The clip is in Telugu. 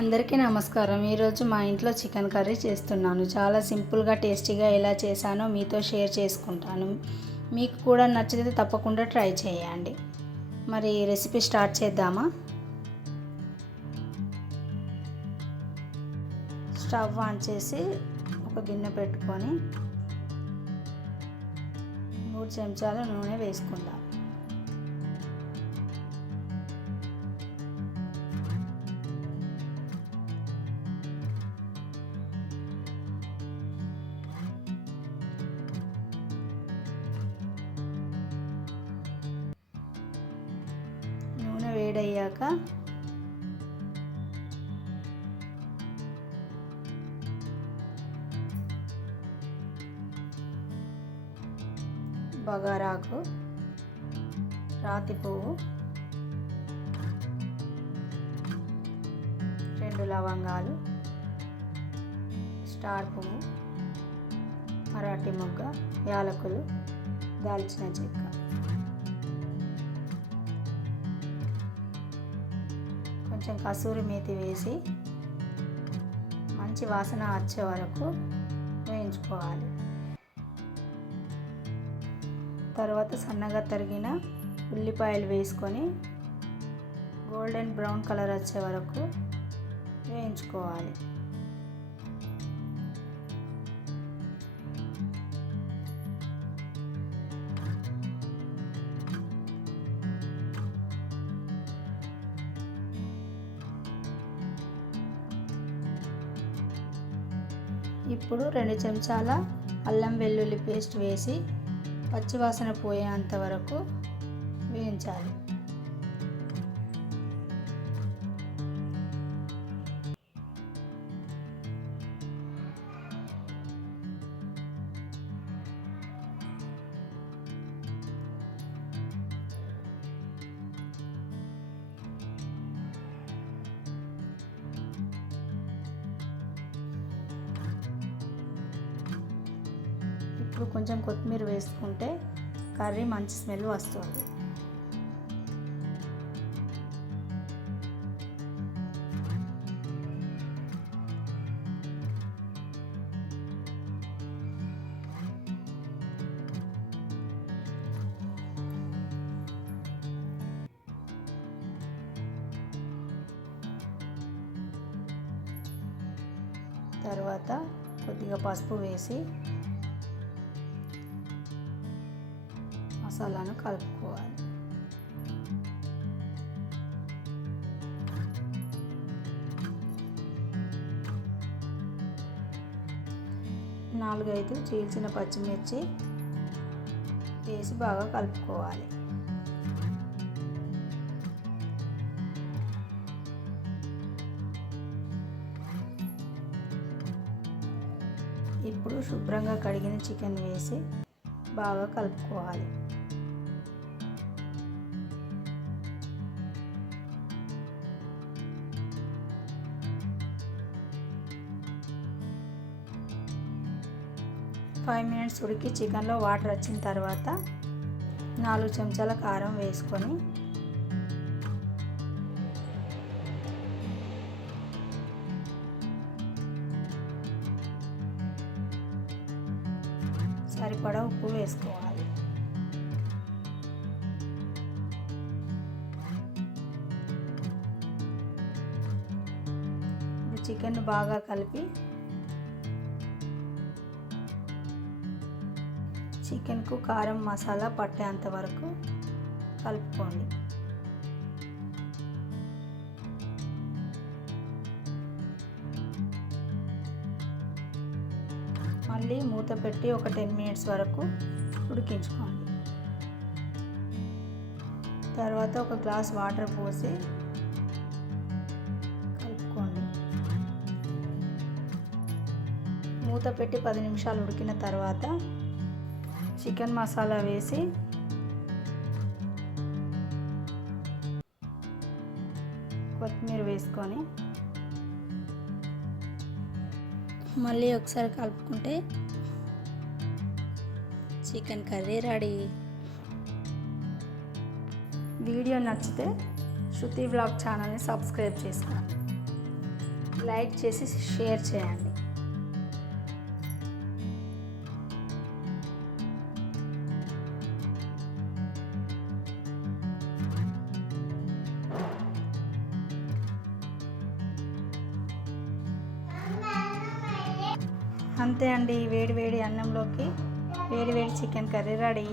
అందరికీ నమస్కారం. ఈరోజు మా ఇంట్లో చికెన్ కర్రీ చేస్తున్నాను. చాలా సింపుల్గా టేస్టీగా ఎలా చేశానో మీతో షేర్ చేసుకుంటాను. మీకు కూడా నచ్చితే తప్పకుండా ట్రై చేయండి. మరి రెసిపీ స్టార్ట్ చేద్దామా? స్టవ్ ఆన్ చేసి ఒక గిన్నె పెట్టుకొని 3 చెంచాల నూనె వేసుకుందాం. నూనె వేడయ్యాక బగారాకు, రాతి పువ్వు, 2 లవంగాలు, స్టార్ పువ్వు, మరాఠీ మొగ్గ, యాలకులు, దాల్చిన చెక్క, కొంచెం కసూరి మేతి వేసి మంచి వాసన వచ్చే వరకు వేయించుకోవాలి. తర్వాత సన్నగా తరిగిన ఉల్లిపాయలు వేసుకొని గోల్డెన్ బ్రౌన్ కలర్ వచ్చే వరకు వేయించుకోవాలి. ఇప్పుడు 2 చెంచాల అల్లం వెల్లుల్లి పేస్ట్ వేసి పచ్చివాసన పోయేంత వరకు వేయించాలి. ఇప్పుడు కొంచెం కొత్తిమీర వేసుకుంటే కర్రీ మంచి స్మెల్ వస్తుంది. తర్వాత కొద్దిగా పసుపు వేసి మసాలాను కలుపుకోవాలి. నాలుగైదు చీల్చిన పచ్చిమిర్చి వేసి బాగా కలుపుకోవాలి. ఇప్పుడు శుభ్రంగా కడిగిన చికెన్ వేసి బాగా కలుపుకోవాలి. ఫైవ్ మినిట్స్ ఉడికి చికెన్లో వాటర్ వచ్చిన తర్వాత 4 చెంచాల కారం వేసుకొని సరిపడా ఉప్పు వేసుకోవాలి. ఇప్పుడు చికెన్ బాగా కలిపి చికెన్కు కారం మసాలా పట్టేంత వరకు కలుపుకోండి. మళ్ళీ మూత పెట్టి ఒక 10 మినిట్స్ వరకు ఉడికించుకోండి. తర్వాత ఒక గ్లాస్ వాటర్ పోసి కలుపుకోండి. మూత పెట్టి 10 నిమిషాలు ఉడికిన తర్వాత చికెన్ మసాలా వేసి కొత్తిమీర వేసుకొని మళ్ళీ ఒకసారి కలుపుకుంటే చికెన్ కర్రీ రెడీ. వీడియో నచ్చితే శృతి వ్లాగ్ ఛానల్ని సబ్స్క్రైబ్ చేసుకోండి. లైక్ చేసి షేర్ చేయండి. అంతే అండి, వేడి వేడి అన్నంలోకి వేడి వేడి చికెన్ కర్రీ రెడీ.